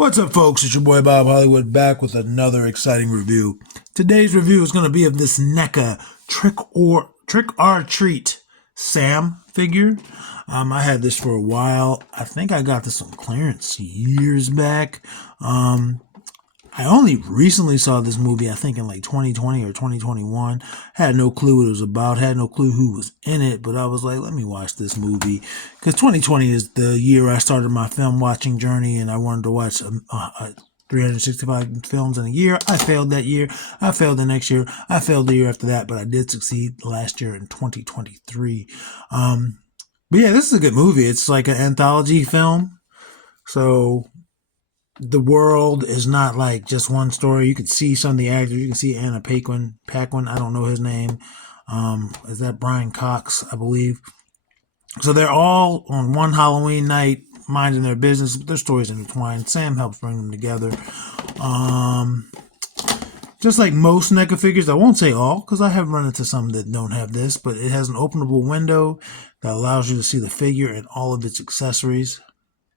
What's up, folks? It's your boy Bob Hollywood back with another exciting review. Today's review is going to be of this NECA Trick or Treat Sam figure. I had this for a while. I think I got this on clearance years back. I only recently saw this movie, I think in like 2020 or 2021. Had no clue what it was about, had no clue who was in it, but I was like, let me watch this movie. Because 2020 is the year I started my film watching journey, and I wanted to watch 365 films in a year. I failed that year. I failed the next year. I failed the year after that, but I did succeed last year in 2023. But yeah, this is a good movie. It's like an anthology film. So the world is not like just one story. You can see some of the actors. You can see Anna Paquin. I don't know his name. Is that Brian Cox, I believe? So they're all on one Halloween night, minding their business. Their stories intertwined. Sam helps bring them together. Just like most NECA figures, I won't say all, because I have run into some that don't have this, but it has an openable window that allows you to see the figure and all of its accessories.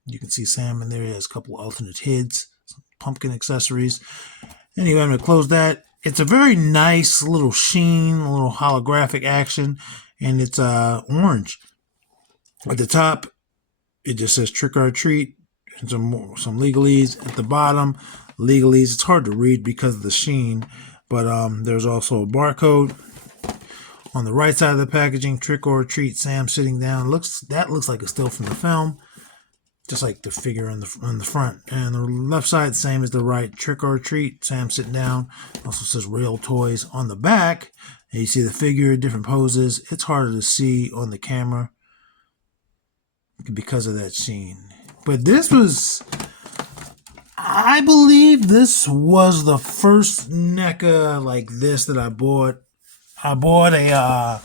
You can see Sam in there. He has a couple alternate heads, some pumpkin accessories. Anyway, I'm going to close that. It's a very nice little sheen, a little holographic action, and it's orange. At the top, it just says Trick or Treat, and some legalese. At the bottom, legalese. It's hard to read because of the sheen, but there's also a barcode. On the right side of the packaging, Trick or Treat, Sam sitting down. That looks like a still from the film. Just like the figure on the front. And the left side, same as the right. Trick or Treat, Sam sitting down. Also says Real Toys. On the back, and you see the figure, different poses. It's harder to see on the camera because of that sheen. But this was, I believe this was the first NECA like this that I bought. I bought a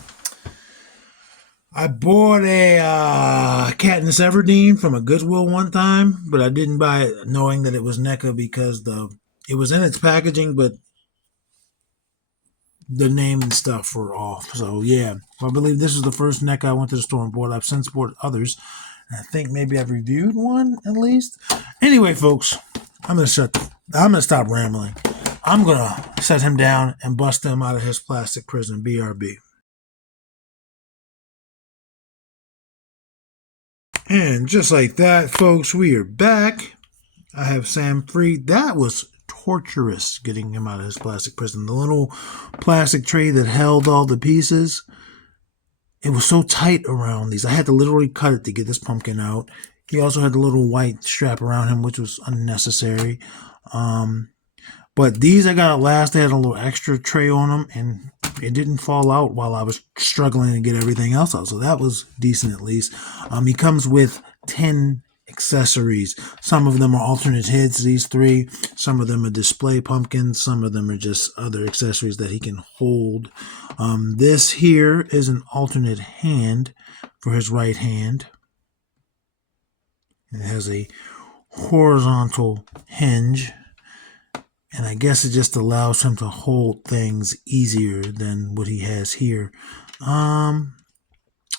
Katniss Everdeen from a Goodwill one time, but I didn't buy it knowing that it was NECA because it was in its packaging, but the name and stuff were off. So yeah, I believe this is the first NECA I went to the store and bought. I've since bought others. I think maybe I've reviewed one at least. Anyway, folks, I'm gonna stop rambling. I'm gonna set him down and bust him out of his plastic prison. BRB. And just like that, folks, we are back. I have Sam free. That was torturous getting him out of his plastic prison. The little plastic tray that held all the pieces, it was so tight around these. I had to literally cut it to get this pumpkin out. He also had the little white strap around him, which was unnecessary. But these I got at last. They had a little extra tray on them, and it didn't fall out while I was struggling to get everything else out. So that was decent at least. He comes with 10 accessories. Some of them are alternate heads, these three. Some of them are display pumpkins. Some of them are just other accessories that he can hold. This here is an alternate hand for his right hand. It has a horizontal hinge. And I guess it just allows him to hold things easier than what he has here. I'm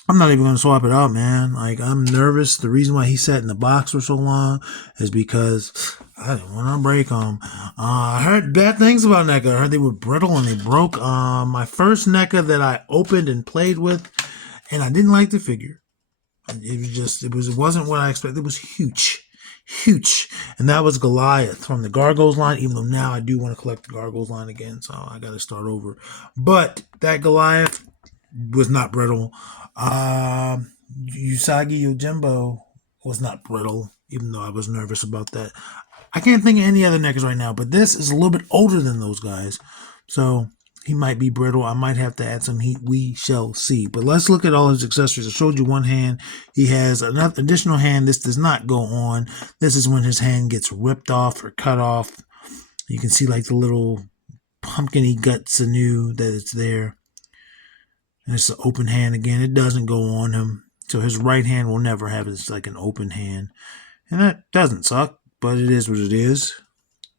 not even going to swap it out, man. Like, I'm nervous. The reason why he sat in the box for so long is because I didn't want to break them. I heard bad things about NECA. I heard they were brittle and they broke. My first NECA that I opened and played with, and I didn't like the figure. It wasn't what I expected. It was huge. And that was Goliath from the Gargoyles line, even though now I do want to collect the Gargoyles line again, so I got to start over. But that Goliath was not brittle. Usagi Yojimbo was not brittle, even though I was nervous about that. I can't think of any other NECAs right now, but this is a little bit older than those guys, so he might be brittle. I might have to add some heat. We shall see. But let's look at all his accessories. I showed you one hand. He has another additional hand. This does not go on. This is when his hand gets ripped off or cut off. You can see like the little pumpkin-y guts anew that it's there. And it's an open hand again. It doesn't go on him. So his right hand will never have it. It's like an open hand. And that doesn't suck, but it is what it is.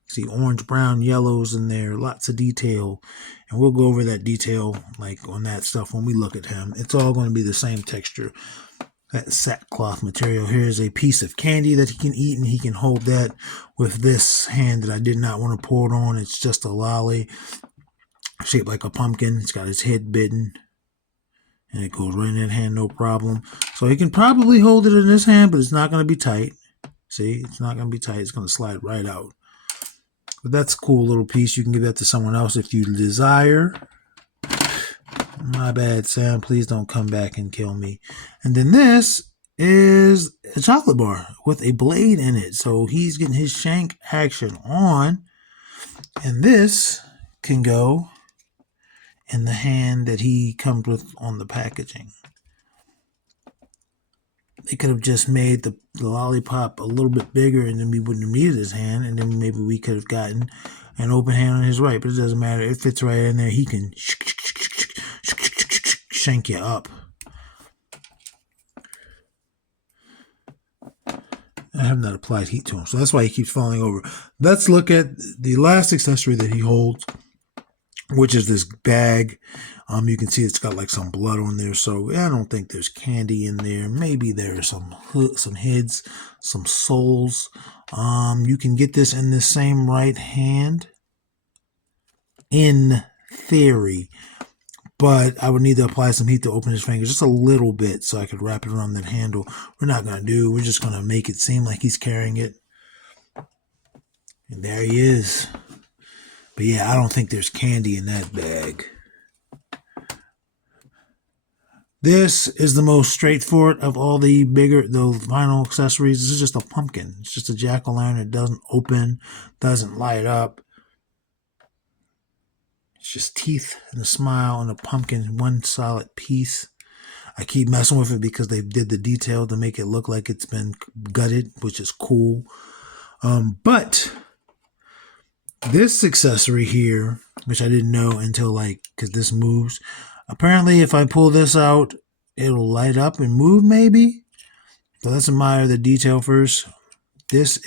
See orange, brown, yellows in there, lots of detail, and we'll go over that detail like on that stuff when we look at him. It's all going to be the same texture. that sackcloth material. Here's a piece of candy that he can eat, and he can hold that with this hand that I did not want to pour it on. It's just a lolly shaped like a pumpkin. It's got his head bitten, and it goes right in that hand, no problem. So he can probably hold it in his hand, but it's not going to be tight. See, it's not going to be tight. It's going to slide right out. But that's a cool little piece. You can give that to someone else if you desire. My bad, Sam. Please don't come back and kill me. And then this is a chocolate bar with a blade in it. So he's getting his shank action on. And this can go in the hand that he comes with on the packaging. They could have just made the lollipop a little bit bigger, and then we wouldn't have needed his hand, and then maybe we could have gotten an open hand on his right. But it doesn't matter. It fits right in there. He can shank you up. I have not applied heat to him, so that's why he keeps falling over. Let's look at the last accessory that he holds, which is this bag. You can see it's got like some blood on there, so I don't think there's candy in there. Maybe there are some heads, some souls. You can get this in the same right hand, in theory, but I would need to apply some heat to open his fingers just a little bit so I could wrap it around that handle. We're not going to do. We're just going to make it seem like he's carrying it. And there he is. But yeah, I don't think there's candy in that bag. This is the most straightforward of all the vinyl accessories. This is just a pumpkin. It's just a jack-o'-lantern. It doesn't open, doesn't light up. It's just teeth and a smile and a pumpkin, one solid piece. I keep messing with it because they did the detail to make it look like it's been gutted, which is cool. But this accessory here, which I didn't know until because this moves. Apparently, if I pull this out, it'll light up and move maybe. So let's admire the detail first. This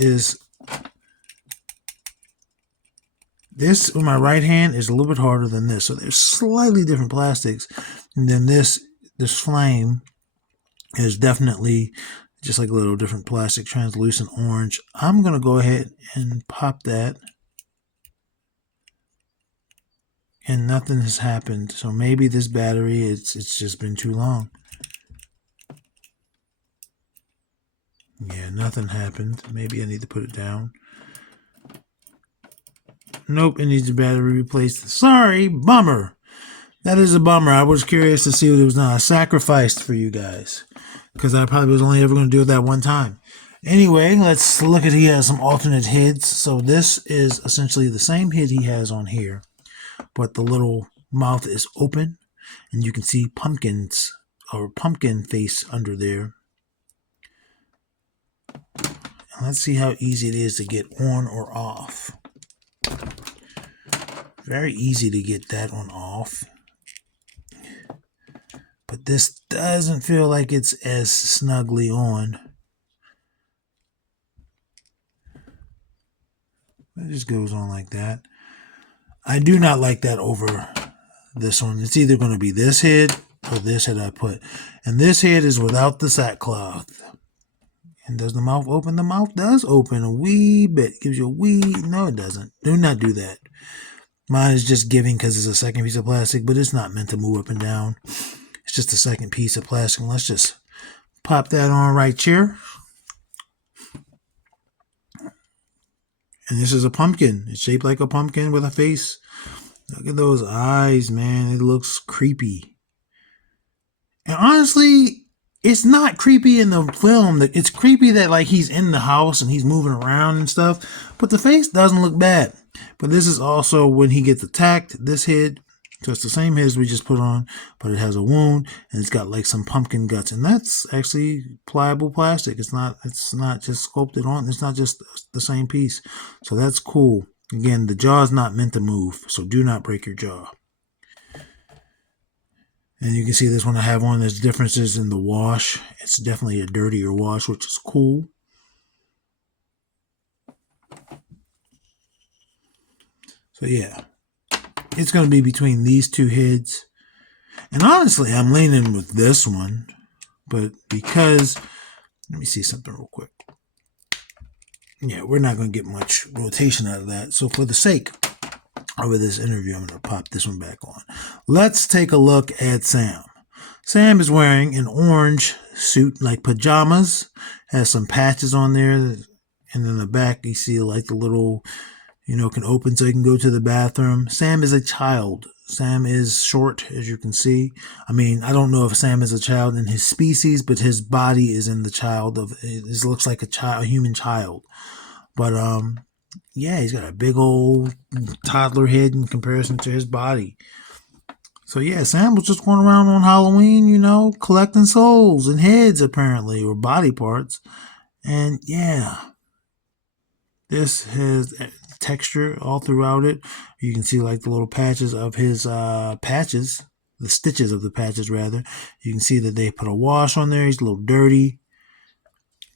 with my right hand is a little bit harder than this. So there's slightly different plastics. And then this flame is definitely just like a little different plastic, translucent orange. I'm going to go ahead and pop that. And nothing has happened. So maybe this battery, it's just been too long. Yeah, nothing happened. Maybe I need to put it down. Nope, it needs the battery replaced. Sorry, bummer. That is a bummer. I was curious to see what it was now. I sacrificed for you guys because I probably was only ever going to do it that one time. Anyway, let's look at, he has some alternate heads. So this is essentially the same head he has on here, but the little mouth is open, and you can see pumpkins or pumpkin face under there. And let's see how easy it is to get on or off. Very easy to get that on off. But this doesn't feel like it's as snugly on. It just goes on like that. I do not like that over this one. It's either going to be this head or this head I put. And this head is without the sackcloth. And does the mouth open? The mouth does open a wee bit. Gives you a wee... No, it doesn't. Do not do that. Mine is just giving because it's a second piece of plastic, but it's not meant to move up and down. It's just a second piece of plastic. Let's just pop that on right here. And this is a pumpkin. It's shaped like a pumpkin with a face. Look at those eyes, man. It looks creepy. And honestly, it's not creepy in the film. It's creepy that he's in the house and he's moving around and stuff. But the face doesn't look bad. But this is also when he gets attacked, this head. So it's the same head as we just put on, but it has a wound and it's got some pumpkin guts. And that's actually pliable plastic. It's not just sculpted on. It's not just the same piece. So that's cool. Again, the jaw is not meant to move. So do not break your jaw. And you can see this one I have on. There's differences in the wash. It's definitely a dirtier wash, which is cool. So yeah, it's going to be between these two heads. And honestly, I'm leaning with this one. But because, let me see something real quick. Yeah, we're not going to get much rotation out of that. So for the sake of this interview, I'm going to pop this one back on. Let's take a look at Sam. Sam is wearing an orange suit, like pajamas, has some patches on there, and in the back you see like the little, can open so you can go to the bathroom. Sam is a child. Sam is short, as you can see. I mean, I don't know if Sam is a child in his species, but his body is in the child of, it looks like a human child. But yeah, he's got a big old toddler head in comparison to his body. So yeah, Sam was just going around on Halloween, collecting souls and heads apparently, or body parts. And yeah, this has texture all throughout it. You can see like the little patches of his patches, the stitches of the patches rather. You can see that they put a wash on there. He's a little dirty.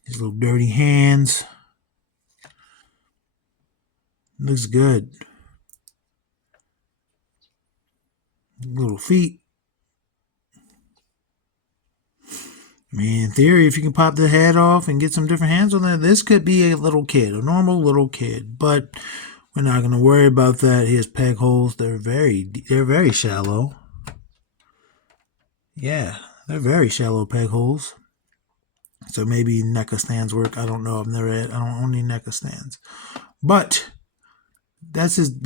His little dirty hands. Looks good. Little feet. I mean, in theory, if you can pop the head off and get some different hands on there, this could be a little kid, a normal little kid. But we're not going to worry about that. His peg holes, they're very shallow. Yeah, they're very shallow peg holes. So maybe NECA stands work. I don't know. I don't own any NECA stands. But that's his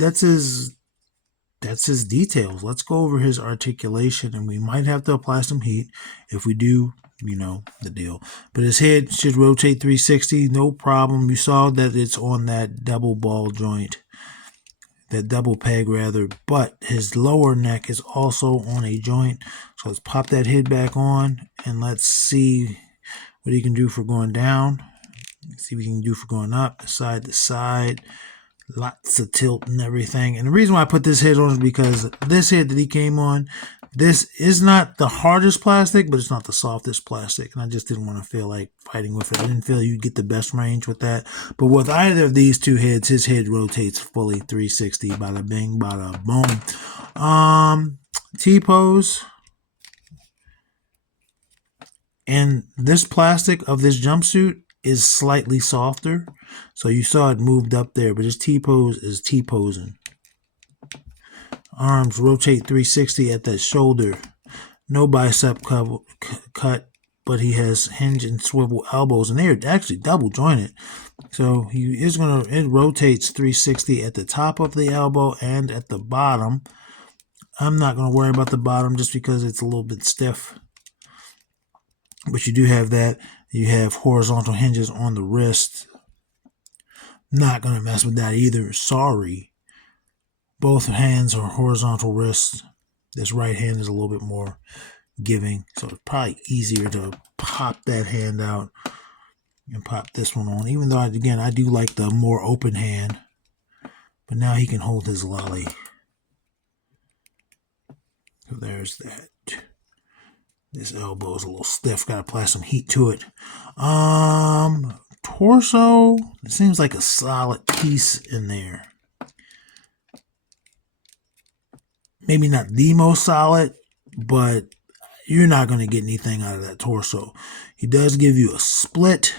details. Let's go over his articulation, and we might have to apply some heat. If we do, the deal. But his head should rotate 360, no problem. You saw that it's on that double ball joint, that double peg rather, but his lower neck is also on a joint. So let's pop that head back on, and let's see what he can do for going down. Let's see what he can do for going up, side to side. Lots of tilt and everything. And the reason why I put this head on is because this head that he came on, this is not the hardest plastic, but it's not the softest plastic. And I just didn't want to feel like fighting with it. I didn't feel you'd get the best range with that. But with either of these two heads, his head rotates fully 360. Bada bing, bada boom. T-pose. And this plastic of this jumpsuit is slightly softer. So you saw it moved up there, but his T-pose is T-posing. Arms rotate 360 at that shoulder. No bicep cut, but he has hinge and swivel elbows, and they're actually double jointed. So it rotates 360 at the top of the elbow and at the bottom. I'm not going to worry about the bottom just because it's a little bit stiff. But you do have that. You have horizontal hinges on the wrist. Not going to mess with that either. Sorry. Both hands are horizontal wrists. This right hand is a little bit more giving. So it's probably easier to pop that hand out and pop this one on. Even though, I do like the more open hand. But now he can hold his lolly. So there's that. This elbow is a little stiff. Got to apply some heat to it. Torso. It seems like a solid piece in there. Maybe not the most solid, but you're not going to get anything out of that torso. He does give you a split.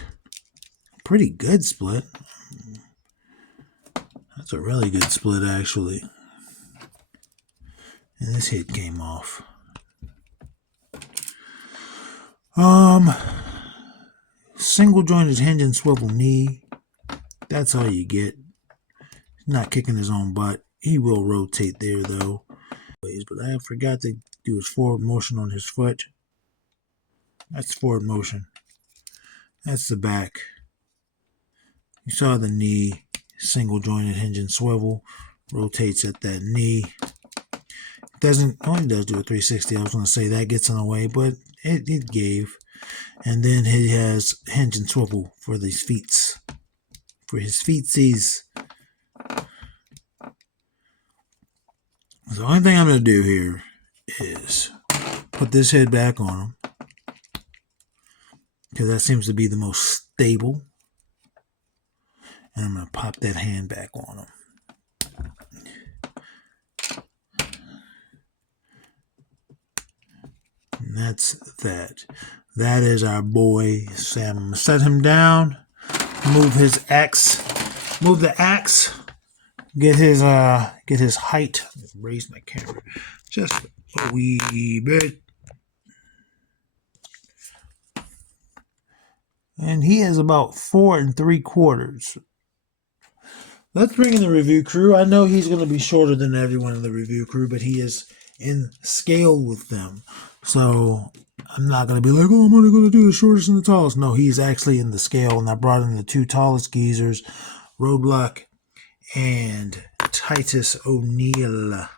Pretty good split. That's a really good split, actually. And this head came off. Single jointed hinge and swivel knee. That's all you get. He's not kicking his own butt. He will rotate there, though. But I forgot to do his forward motion on his foot. That's forward motion. That's the back. You saw the knee, single jointed hinge and swivel, rotates at that knee. Only does do a 360. I was going to say that gets in the way, but it gave. And then he has hinge and swivel for these feet. For his feetsies. The only thing I'm going to do here is put this head back on him, because that seems to be the most stable. And I'm going to pop that hand back on him. And that's that. That is our boy Sam. I'm gonna set him down, move his axe, move the axe, get his height. Raise my camera just a wee bit. And he is about 4 3/4. Let's bring in the review crew. I know he's going to be shorter than everyone in the review crew, but he is in scale with them. So I'm not going to be like, oh, I'm only going to do the shortest and the tallest. No, he's actually in the scale, and I brought in the 2 tallest geezers, Roadblock and Titus O'Neill.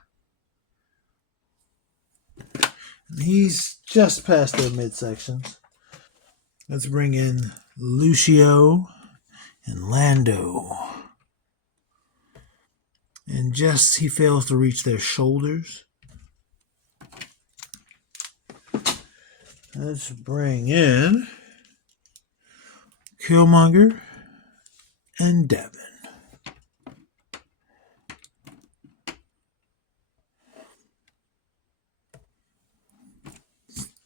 He's just past their midsections. Let's bring in Lucio and Lando. And just he fails to reach their shoulders. Let's bring in Killmonger and Devin.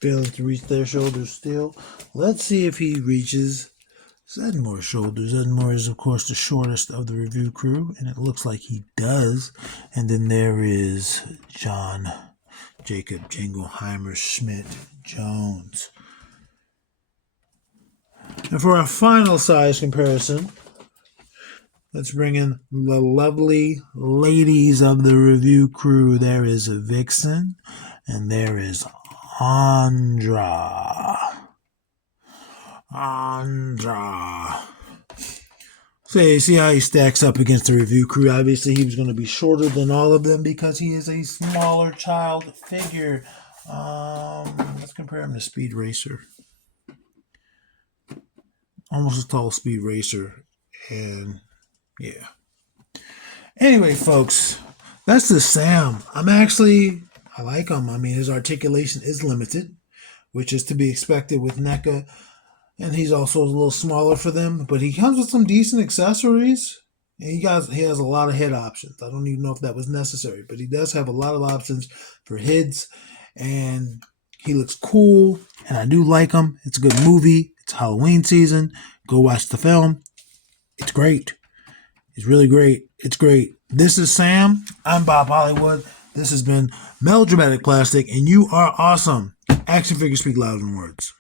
Failing to reach their shoulders still. Let's see if he reaches Zedmore's shoulders. Zedmore is, of course, the shortest of the review crew, and it looks like he does. And then there is John Jacob Jingleheimer Schmidt Jones. And for our final size comparison, let's bring in the lovely ladies of the review crew. There is Vixen, and there is Andra. So you see how he stacks up against the review crew. Obviously, he was going to be shorter than all of them because he is a smaller child figure. Let's compare him to Speed Racer. Almost as tall as Speed Racer. And yeah. Anyway, folks, that's the Sam. I like him. I mean, his articulation is limited, which is to be expected with NECA. And he's also a little smaller for them, but he comes with some decent accessories. And he has a lot of head options. I don't even know if that was necessary, but he does have a lot of options for heads, and he looks cool, and I do like him. It's a good movie. It's Halloween season. Go watch the film. It's great. It's really great. It's great. This is Sam. I'm Bob Hollywood. This has been Melodramatic Plastic, and you are awesome. Action figures speak louder than words.